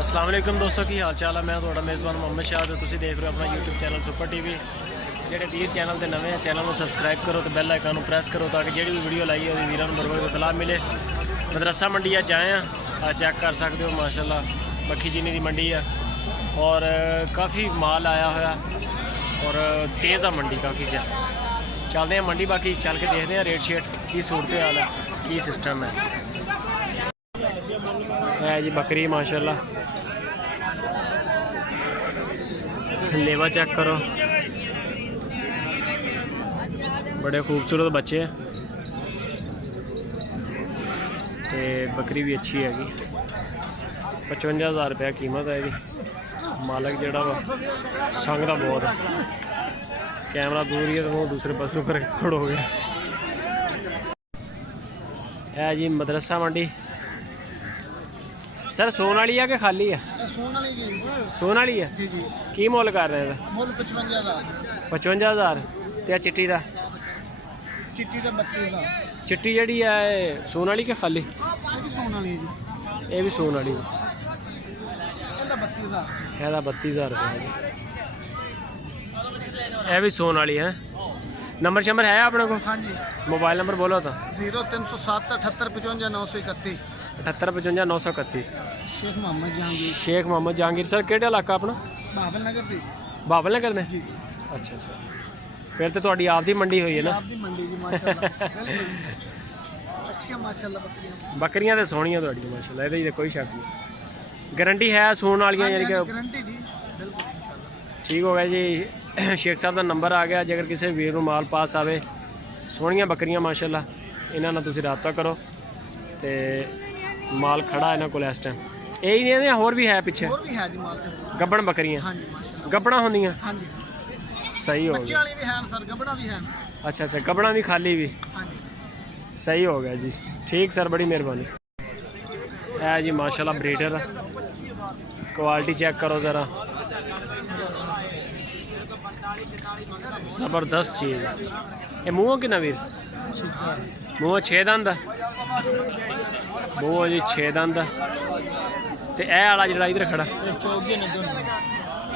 अस्सलाम वालेकुम दोस्तों की हाल चाल है। मैं थोड़ा मेज़बान मोहम्मद शाह तो तुम देख रहे हो अपना यूट्यूब चैनल सुपर टीवी। ਜਿਹੜੇ ਵੀਰ ਚੈਨਲ ਤੇ ਨਵੇਂ ਆ ਚੈਨਲ ਨੂੰ ਸਬਸਕ੍ਰਾਈਬ ਕਰੋ ਤੇ ਬੈਲ ਆਈਕਨ ਨੂੰ ਪ੍ਰੈਸ ਕਰੋ ਤਾਂ ਕਿ ਜਿਹੜੀ ਵੀ ਵੀਡੀਓ ਲਾਈ ਉਹਦੀ ਵੀਰਾਂ ਨੂੰ ਬਰਬਰ ਇਤਲਾਹ ਮਿਲੇ। ਮਦਰਸਾ ਮੰਡੀ ਆ ਜਾਏ ਆ ਚੈੱਕ ਕਰ ਸਕਦੇ ਹੋ माशाल्लाह बखी चीनी की मंडी है और काफ़ी माल आया हुआ और तेज़ आ मंडी काफ़ी ज़्यादा। चलते हैं मंडी बाकी चल के देखते हैं रेट शेट की सूरत हाल है की सिस्टम है जी। बकरी माशाल्लाह लेवा चेक करो बड़े खूबसूरत बच्चे हैं ते बकरी भी अच्छी हैगी। 55,000 रुपया कीमत है जी। मालक जोड़ा वा संग का बहुत है। कैमरा दूर ही है तो वो दूसरे पास करके खड़ो हो गया है जी। मदरसा मंडी सर सोन वाली है कि खाली है? सोन वाली है की मुल कर रहे हैं? 55,000 ते चिट्टी का चिट्टी जी है सोन वाली के खाली? ये भी सोन वाली है। 32,000 रुपये। यह भी सोन वाली है। नंबर शंबर है अपने को? हाँ जी। मोबाइल नंबर बोलो तो। 0307 78 55 931 78 55 931। शेख मोहम्मद जहांगीर। शेख मोहम्मद जहांगीर सर केड़ा इलाका अपना? बाबल नगर दी। बाबल नगर ने? अच्छा अच्छा फिर तो तुहाडी आप दी मंडी हुई है ना? आप दी मंडी जी माशाल्लाह। अच्छी माशाल्लाह बकरियां तो सोहणियां तुहाडियां माशाल्लाह इहदे च कोई शक नहीं। गारंटी है सोन वालियां यानी कि? गारंटी जी बिल्कुल इंशाल्लाह। ठीक हो गया जी। शेख साहब का नंबर आ गया। जेकर किसी वीर को माल पास आवे सोहणियां बकरियां माशाल्लाह इन्हां नाल तुसीं राबता करो ते माल खड़ा इन्हां कोल इस टाइम। यही नहीं होर भी है पिछे? और भी है जी माल ते। गब्बण बकरियां? हां जी माशाल्लाह। गब्बणा होंदियां? हां जी सही हो बच्चे गया। वाली भी है सर गबड़ा भी है। अच्छा अच्छा गब्बणा भी खाली भी? हां जी सही हो गया जी। ठीक सर बड़ी मेहरबानी है जी। माशाल्लाह ब्रीडर क्वालिटी चेक करो ज़रा ज़बरदस्त चीज़। ये मूँह कि वीर? मूँह 6 दंद मूँह जी 6 दंद। तो यह वाला जो इधर खड़ा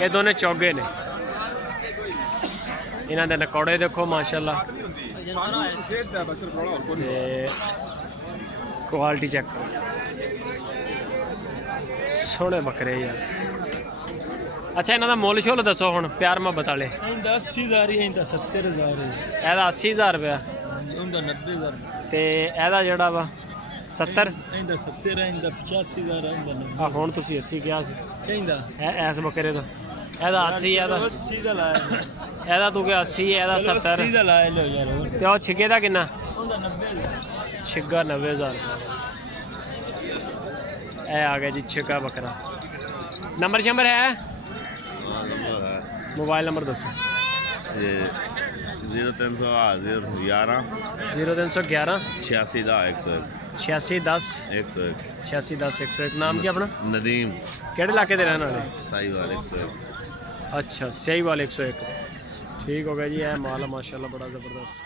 ये दोनों चौगे ने। इन्हों के नकौड़े देखो माशाल्लाह क्वालिटी चेक करो सोहने बकरे यार। अच्छा इन्हों का मुल शुल दसो हुण प्यार मोहब्बत वाले। 80,000 है 70,000 है। एदा 80,000 रुपया 90,000 ते एदा जेड़ा वा 70 ਇਹਦਾ 70 ਹੈ ਇਹਦਾ 85,000 ਹੈ ਇਹਦਾ 90। आ हुण तुसीं 80 किहा सी ਕਹਿੰਦਾ ऐस बकरे दा एदा 80 एदा 80 ਦਾ लाया एदा तू क्या 80 एदा 70 80 ਦਾ ਲਾਇਆ ਲੋ ਯਾਰ ਹੋਰ ते ओ छिगे दा किन्ना? ਉਹਦਾ 90,000 छिग्गा 90,000 ए आ गया जी छिग्गा बकरा। नंबर शंबर है? मोबाइल नंबर दसो। 0311 0311 86 86 10 101। नाम क्या अपना? नदीम केड़े इलाके दे रहने वाले? साहिवाल 101। अच्छा सही वाले 101। ठीक हो गया जी। है माल माशाल्लाह बड़ा ज़बरदस्त।